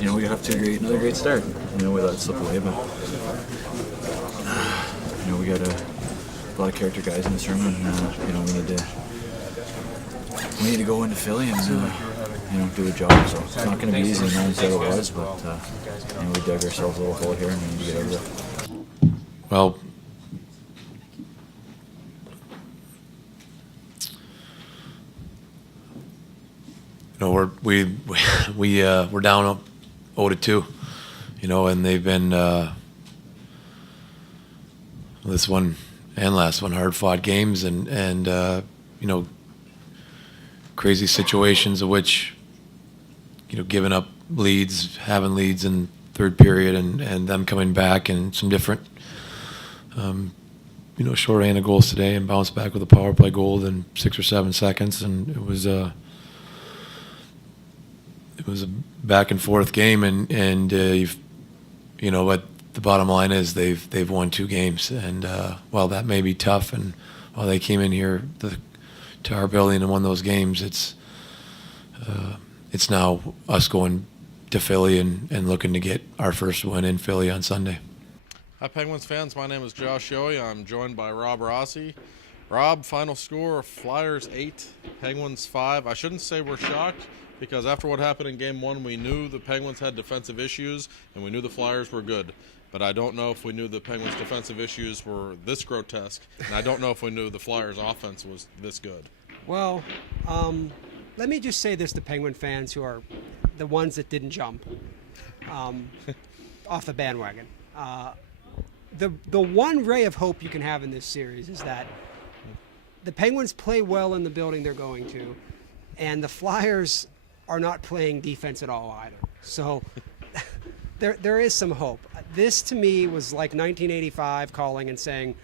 we got off to another great start. We let it slip away, but we got a lot of character guys in this room, and we need to go into Philly and do a job. So it's not going to be easy, no one said it was, but we dug ourselves a little hole here, and we need to get over there. Well, we're down 0-2, and they've been this one and last one hard-fought games, and crazy situations of which giving up leads, having leads in third period, and them coming back, and some different short-handed goals today, and bounced back with a power play goal in 6 or 7 seconds, and it was a back and forth game, and what the bottom line is, they've won 2 games, and while that may be tough, and while they came in here to our building and won those games, it's now us going to Philly and looking to get our first win in Philly on Sunday. Hi, Penguins fans. My name is Josh Yohe. I'm joined by Rob Rossi. Rob, final score, Flyers 8, Penguins 5. I shouldn't say we're shocked, because after what happened in Game 1, we knew the Penguins had defensive issues, and we knew the Flyers were good. But I don't know if we knew the Penguins' defensive issues were this grotesque, and I don't know if we knew the Flyers' offense was this good. Well, let me just say this to Penguin fans who are the ones that didn't jump off the bandwagon. The one ray of hope you can have in this series is that the Penguins play well in the building they're going to, and the Flyers are not playing defense at all either. So there is some hope. This, to me, was like 1985 calling and saying,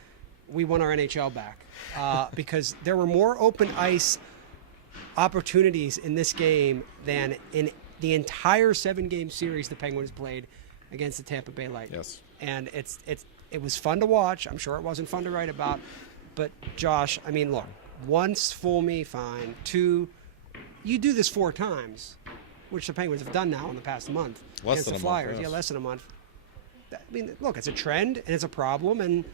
we want our NHL back. Because there were more open ice opportunities in this game than in the entire 7-game series the Penguins played against the Tampa Bay Lightning. Yes. And it was fun to watch. I'm sure it wasn't fun to write about. But, Josh, I mean, look, once, fool me, fine. 2, you do this 4 times, which the Penguins have done now in the past month against the Flyers. Month, yes. Yeah, less than a month. I mean, look, it's a trend and it's a problem, and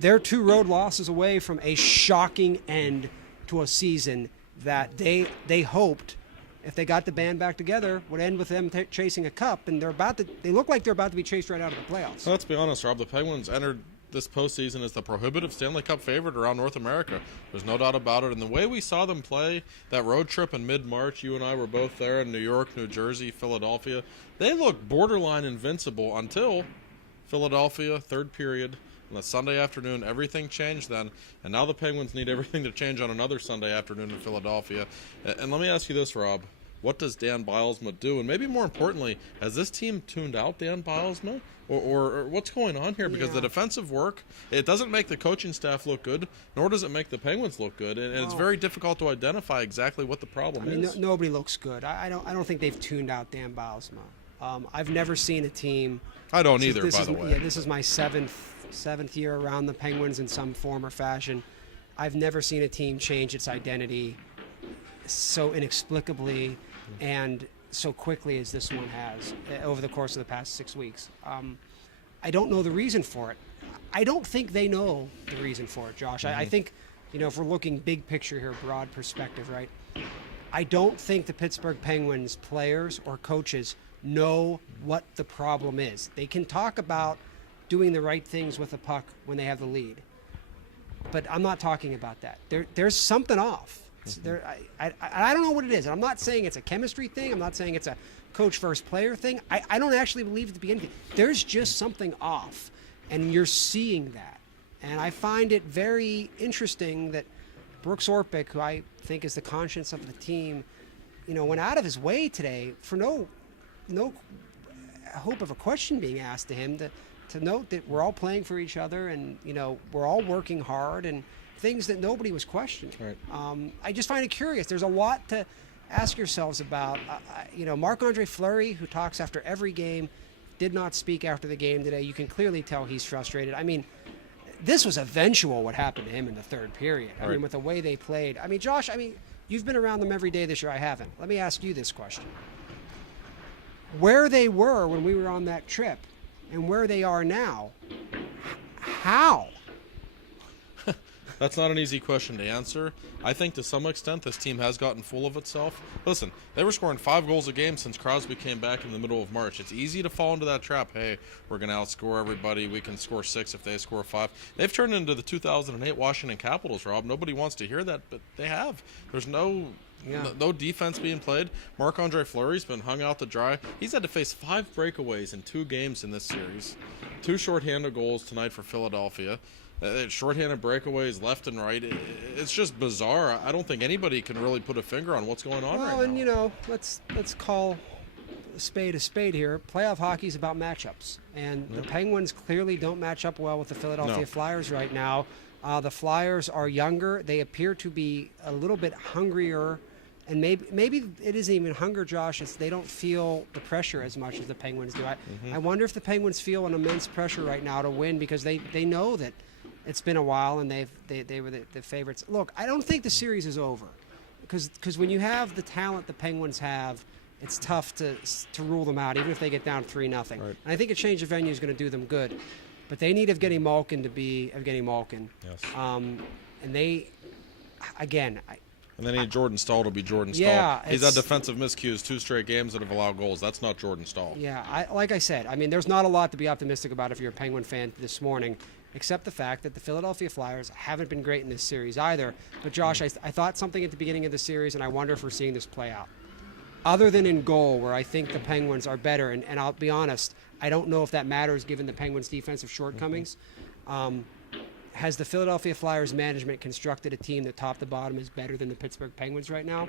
they're 2 road losses away from a shocking end to a season that they hoped, if they got the band back together, would end with them chasing a cup, and they look like they're about to be chased right out of the playoffs. So let's be honest, Rob. The Penguins entered this postseason as the prohibitive Stanley Cup favorite around North America. There's no doubt about it. And the way we saw them play that road trip in mid-March, you and I were both there in New York, New Jersey, Philadelphia, they looked borderline invincible until Philadelphia, third period. On a Sunday afternoon, everything changed then, and now the Penguins need everything to change on another Sunday afternoon in Philadelphia. And let me ask you this, Rob. What does Dan Bylsma do? And maybe more importantly, has this team tuned out Dan Bylsma? Or what's going on here? Because the defensive work, it doesn't make the coaching staff look good, nor does it make the Penguins look good. And it's very difficult to identify exactly what the problem is. Nobody looks good. I don't think they've tuned out Dan Bylsma. I've never seen a team. I don't either, by the way. Yeah, this is my seventh year around the Penguins in some form or fashion. I've never seen a team change its identity so inexplicably and so quickly as this one has over the course of the past 6 weeks. I don't know the reason for it. I don't think they know the reason for it, Josh. I think, if we're looking big picture here, broad perspective, right? I don't think the Pittsburgh Penguins players or coaches know what the problem is. They can talk about doing the right things with the puck when they have the lead, but I'm not talking about that. There's something off. I don't know what it is. And I'm not saying it's a chemistry thing. I'm not saying it's a coach versus player thing. I don't actually believe it to be anything. There's just something off, and you're seeing that. And I find it very interesting that Brooks Orpik, who I think is the conscience of the team, went out of his way today for no hope of a question being asked to him to note that we're all playing for each other, and we're all working hard, and things that nobody was questioning. Right. I just find it curious. There's a lot to ask yourselves about. Marc-Andre Fleury, who talks after every game, did not speak after the game today. You can clearly tell he's frustrated. I mean, this was eventual what happened to him in the third period. I mean, with the way they played. I mean, Josh, you've been around them every day this year. I haven't. Let me ask you this question. where they were when we were on that trip and where they are now, how? That's not an easy question to answer. I think to some extent this team has gotten full of itself. Listen, they were scoring 5 goals a game since Crosby came back in the middle of March. It's easy to fall into that trap. Hey, we're going to outscore everybody. We can score 6 if they score 5. They've turned into the 2008 Washington Capitals, Rob. Nobody wants to hear that, but they have. There's no defense being played. Marc-Andre Fleury's been hung out to dry. He's had to face 5 breakaways in 2 games in this series. 2 shorthanded goals tonight for Philadelphia. Shorthanded breakaways left and right. It's just bizarre. I don't think anybody can really put a finger on what's going on right now. Well, and let's call a spade here. Playoff hockey is about matchups, and the Penguins clearly don't match up well with the Philadelphia Flyers right now. The Flyers are younger. They appear to be a little bit hungrier, and maybe it isn't even hunger, Josh. It's they don't feel the pressure as much as the Penguins do. I wonder if the Penguins feel an immense pressure right now to win because they know that it's been a while and they were the favorites. Look, I don't think the series is over because when you have the talent the Penguins have, it's tough to rule them out even if they get down 3-0. Right. And I think a change of venue is going to do them good. But they need Evgeny Malkin to be Evgeny Malkin. Yes. And they, again, and they need Jordan Staal to be Jordan Staal. Yeah, he's had defensive miscues 2 straight games that have allowed goals. That's not Jordan Staal. Yeah, like I said, I mean, there's not a lot to be optimistic about if you're a Penguin fan this morning, except the fact that the Philadelphia Flyers haven't been great in this series either. But Josh, I thought something at the beginning of the series, and I wonder if we're seeing this play out. Other than in goal, where I think the Penguins are better, and I'll be honest, I don't know if that matters given the Penguins' defensive shortcomings. Has the Philadelphia Flyers management constructed a team that top to bottom is better than the Pittsburgh Penguins right now?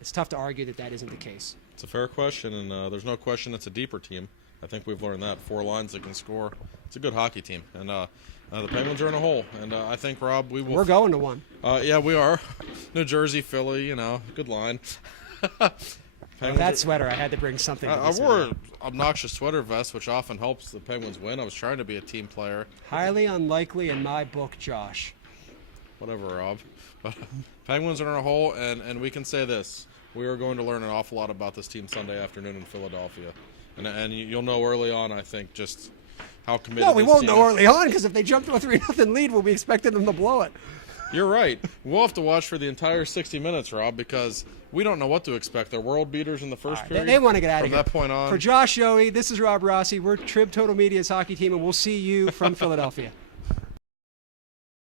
It's tough to argue that isn't the case. It's a fair question, and there's no question it's a deeper team. I think we've learned that. 4 lines that can score. It's a good hockey team, and the Penguins are in a hole. And I think, Rob, we will. We're going to one. Yeah, we are. New Jersey, Philly, good line. That sweater, I had to bring something. I wore an obnoxious sweater vest, which often helps the Penguins win. I was trying to be a team player. Highly unlikely in my book, Josh. Whatever, Rob. But Penguins are in a hole, and we can say this. We are going to learn an awful lot about this team Sunday afternoon in Philadelphia. And you'll know early on, I think, just how committed No, we this won't team know is. early on, because if they jump to a 3-0 lead, we'll be expecting them to blow it. You're right. We'll have to watch for the entire 60 minutes, Rob, because we don't know what to expect. They're world beaters in the first period. They want to get out of here. From that point on. For Josh Yohe, this is Rob Rossi. We're Trib Total Media's hockey team, and we'll see you from Philadelphia.